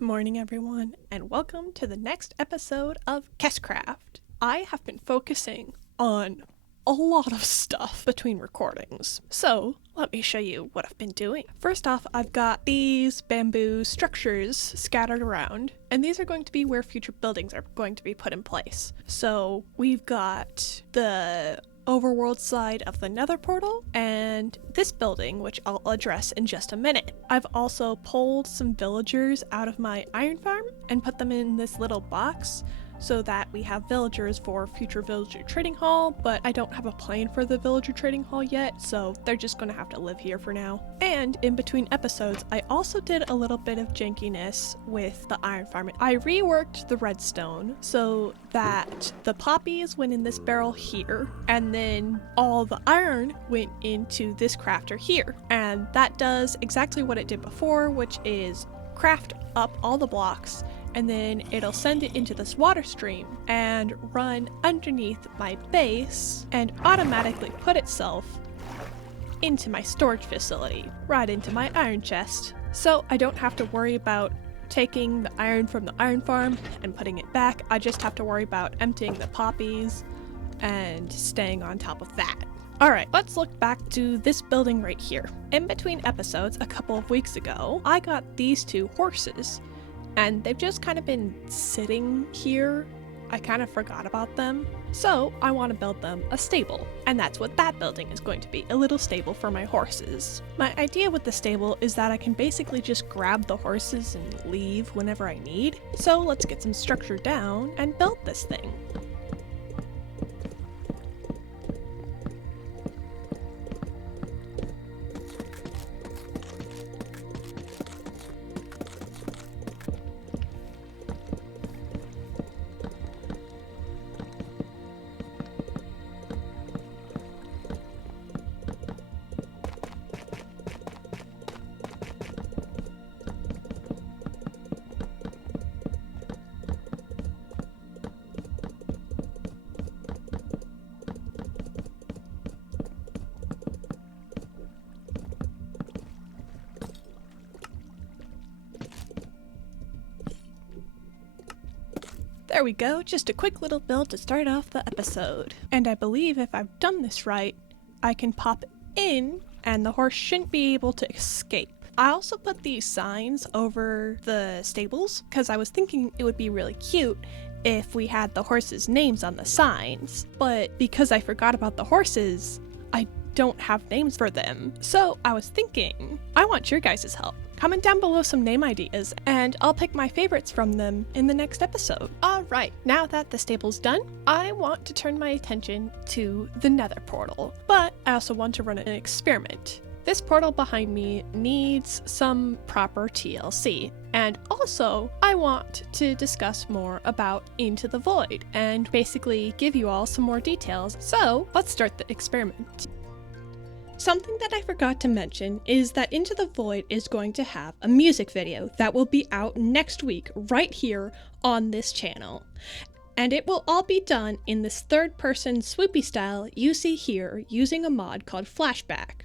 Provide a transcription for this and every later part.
morning, everyone, and welcome to the next episode of Kes Craft. I have been focusing on a lot of stuff between recordings, so let me show you what I've been doing. First off, I've got these bamboo structures scattered around, and these are going to be where future buildings are going to be put in place. So we've got the overworld side of the nether portal and this building, which I'll address in just a minute. I've also pulled some villagers out of my iron farm and put them in this little box so that we have villagers for future villager trading hall, but I don't have a plan for the villager trading hall yet, so they're just gonna have to live here for now. And in between episodes, I also did a little bit of jankiness with the iron farm. I reworked the redstone so that the poppies went in this barrel here, and then all the iron went into this crafter here. And that does exactly what it did before, which is craft up all the blocks, and then it'll send it into this water stream and run underneath my base and automatically put itself into my storage facility, right into my iron chest. So I don't have to worry about taking the iron from the iron farm and putting it back. I just have to worry about emptying the poppies and staying on top of that. Alright, let's look back to this building right here. In between episodes, a couple of weeks ago, I got these two horses, and they've just kind of been sitting here. I kind of forgot about them. So I want to build them a stable, and that's what that building is going to be, a little stable for my horses. My idea with the stable is that I can basically just grab the horses and leave whenever I need. So let's get some structure down and build this thing. There we go, just a quick little build to start off the episode. And I believe if I've done this right, I can pop in and the horse shouldn't be able to escape. I also put these signs over the stables because I was thinking it would be really cute if we had the horses' names on the signs. But because I forgot about the horses, I don't have names for them. So I was thinking, I want your guys' help. Comment down below some name ideas, and I'll pick my favorites from them in the next episode. Alright, now that the stable's done, I want to turn my attention to the nether portal, but I also want to run an experiment. This portal behind me needs some proper TLC, and also I want to discuss more about Into the Void, and basically give you all some more details, so let's start the experiment. Something that I forgot to mention is that Into the Void is going to have a music video that will be out next week right here on this channel. And it will all be done in this third-person swoopy style you see here using a mod called Flashback.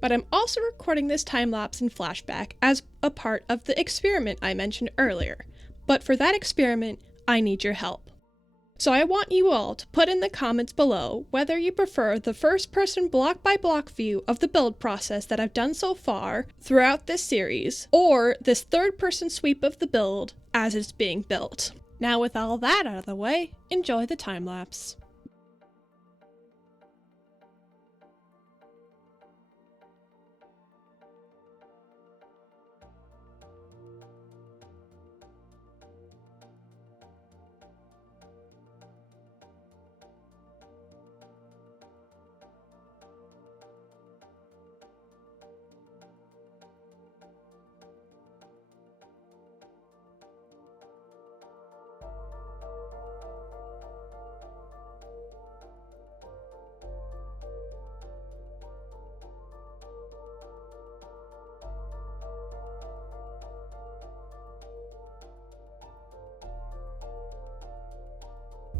But I'm also recording this time-lapse in Flashback as a part of the experiment I mentioned earlier. But for that experiment, I need your help. So I want you all to put in the comments below whether you prefer the first-person block-by-block view of the build process that I've done so far throughout this series, or this third-person sweep of the build as it's being built. Now with all that out of the way, enjoy the time-lapse.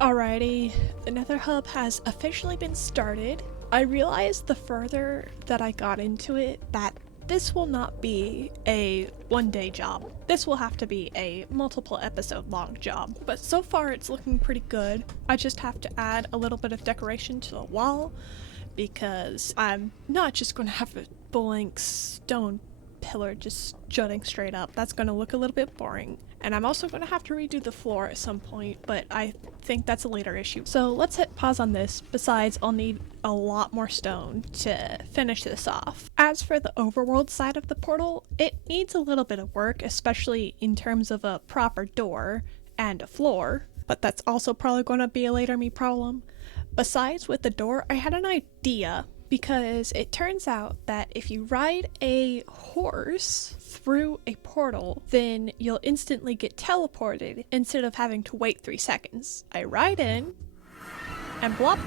Alrighty, the Nether Hub has officially been started. I realized the further that I got into it that this will not be a one-day job. This will have to be a multiple episode long job. But so far it's looking pretty good. I just have to add a little bit of decoration to the wall because I'm not just going to have a blank stone pillar just jutting straight up. That's going to look a little bit boring. And I'm also going to have to redo the floor at some point, but I think that's a later issue. So let's hit pause on this. Besides, I'll need a lot more stone to finish this off. As for the overworld side of the portal, it needs a little bit of work, especially in terms of a proper door and a floor, but that's also probably going to be a later me problem. Besides, with the door, I had an idea, because it turns out that if you ride a horse through a portal, then you'll instantly get teleported instead of having to wait 3 seconds. I ride in, and blop,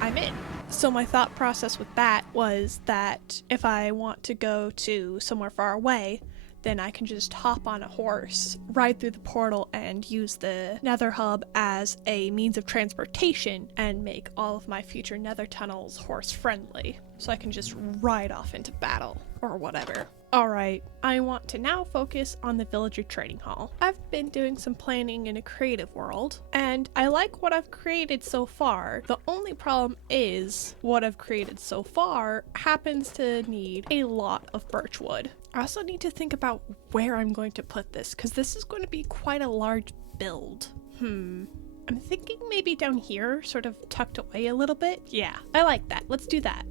I'm in. So my thought process with that was that if I want to go to somewhere far away, then I can just hop on a horse, ride through the portal, and use the nether hub as a means of transportation and make all of my future nether tunnels horse friendly. So I can just ride off into battle or whatever. Alright, I want to now focus on the villager trading hall. I've been doing some planning in a creative world, and I like what I've created so far. The only problem is what I've created so far happens to need a lot of birch wood. I also need to think about where I'm going to put this, because this is going to be quite a large build. I'm thinking maybe down here, sort of tucked away a little bit. Yeah, I like that. Let's do that.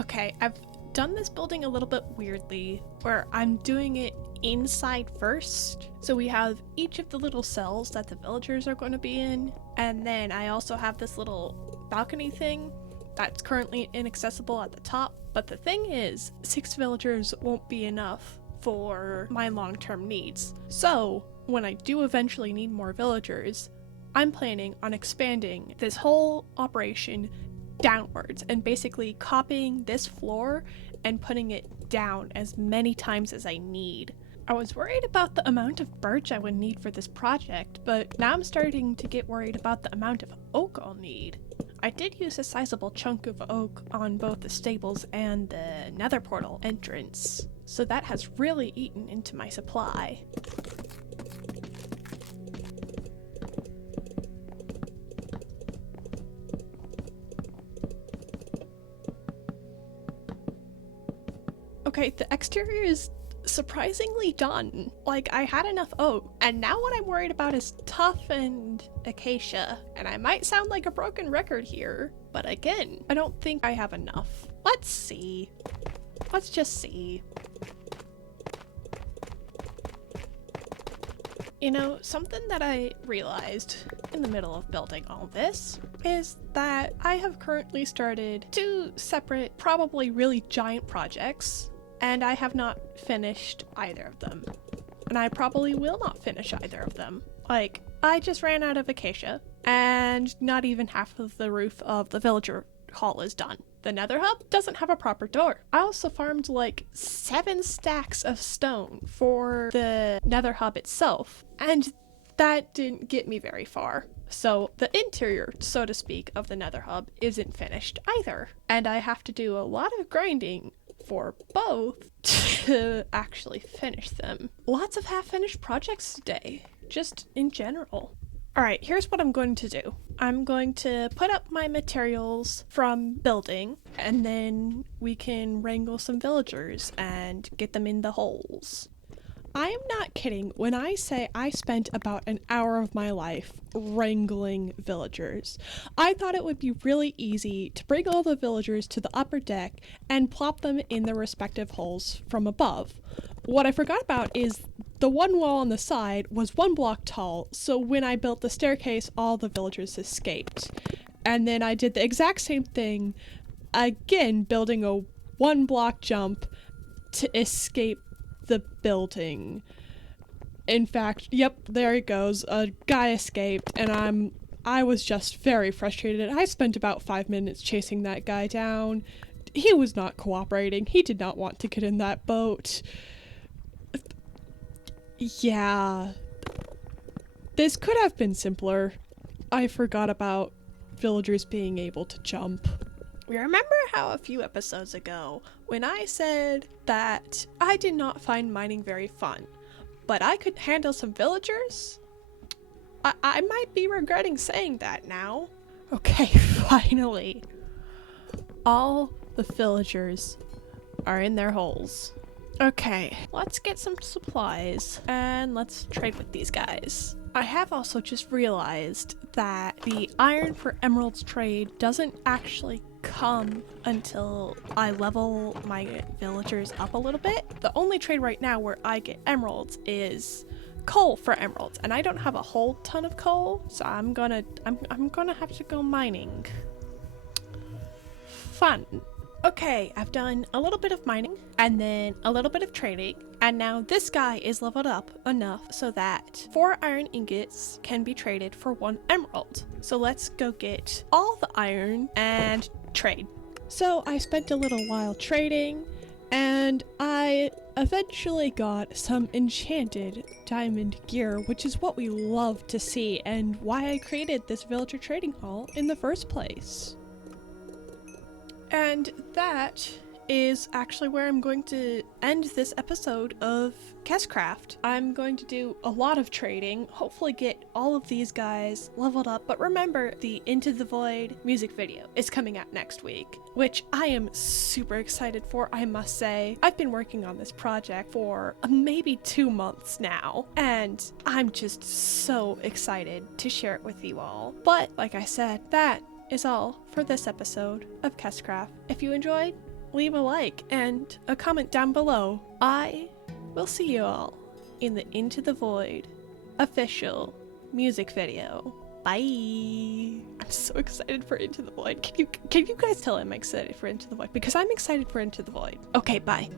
Okay, I've done this building a little bit weirdly, where I'm doing it inside first. So we have each of the little cells that the villagers are going to be in, and then I also have this little balcony thing that's currently inaccessible at the top. But the thing is, 6 villagers won't be enough for my long-term needs. So when I do eventually need more villagers, I'm planning on expanding this whole operation downwards and basically copying this floor and putting it down as many times as I need. I was worried about the amount of birch I would need for this project, but now I'm starting to get worried about the amount of oak I'll need. I did use a sizable chunk of oak on both the stables and the nether portal entrance, so that has really eaten into my supply. Okay, the exterior is surprisingly done. Like, I had enough oak, and now what I'm worried about is tuff and acacia. And I might sound like a broken record here, but again, I don't think I have enough. Let's see. Let's just see. You know, something that I realized in the middle of building all this is that I have currently started 2 separate, probably really giant projects, and I have not finished either of them. And I probably will not finish either of them. Like, I just ran out of acacia, and not even half of the roof of the villager hall is done. The nether hub doesn't have a proper door. I also farmed like 7 stacks of stone for the nether hub itself, and that didn't get me very far. So the interior, so to speak, of the nether hub isn't finished either. And I have to do a lot of grinding for both to actually finish them. Lots of half-finished projects today, just in general. Alright, here's what I'm going to do. I'm going to put up my materials from building, and then we can wrangle some villagers and get them in the holes. I am not kidding when I say I spent about an hour of my life wrangling villagers. I thought it would be really easy to bring all the villagers to the upper deck and plop them in their respective holes from above. What I forgot about is the one wall on the side was 1 block tall, so when I built the staircase, all the villagers escaped. And then I did the exact same thing, again building a 1 block jump to escape the building. In fact, yep, there he goes. A guy escaped, and I was just very frustrated. I spent about 5 minutes chasing that guy down. He was not cooperating. He did not want to get in that boat. Yeah. This could have been simpler. I forgot about villagers being able to jump. Remember how a few episodes ago, when I said that I did not find mining very fun, but I could handle some villagers? I might be regretting saying that now. Okay, finally. All the villagers are in their holes. Okay, let's get some supplies and let's trade with these guys. I have also just realized that the iron for emeralds trade doesn't actually come until I level my villagers up a little bit. The only trade right now where I get emeralds is coal for emeralds, and I don't have a whole ton of coal, so I'm gonna have to go mining. Fun. Okay, I've done a little bit of mining and then a little bit of trading, and now this guy is leveled up enough so that 4 iron ingots can be traded for 1 emerald. So let's go get all the iron and trade. So I spent a little while trading, and I eventually got some enchanted diamond gear, which is what we love to see and why I created this villager trading hall in the first place. And that is actually where I'm going to end this episode of Kes Craft. I'm going to do a lot of trading, hopefully get all of these guys leveled up, but remember, the Into the Void music video is coming out next week, which I am super excited for, I must say. I've been working on this project for maybe 2 months now, and I'm just so excited to share it with you all. But like I said, that is all for this episode of Kes Craft. If you enjoyed, leave a like and a comment down below. I will see you all in the Into the Void official music video. Bye. I'm so excited for Into the Void. Can you guys tell I'm excited for Into the Void? Because I'm excited for Into the Void. Okay, bye.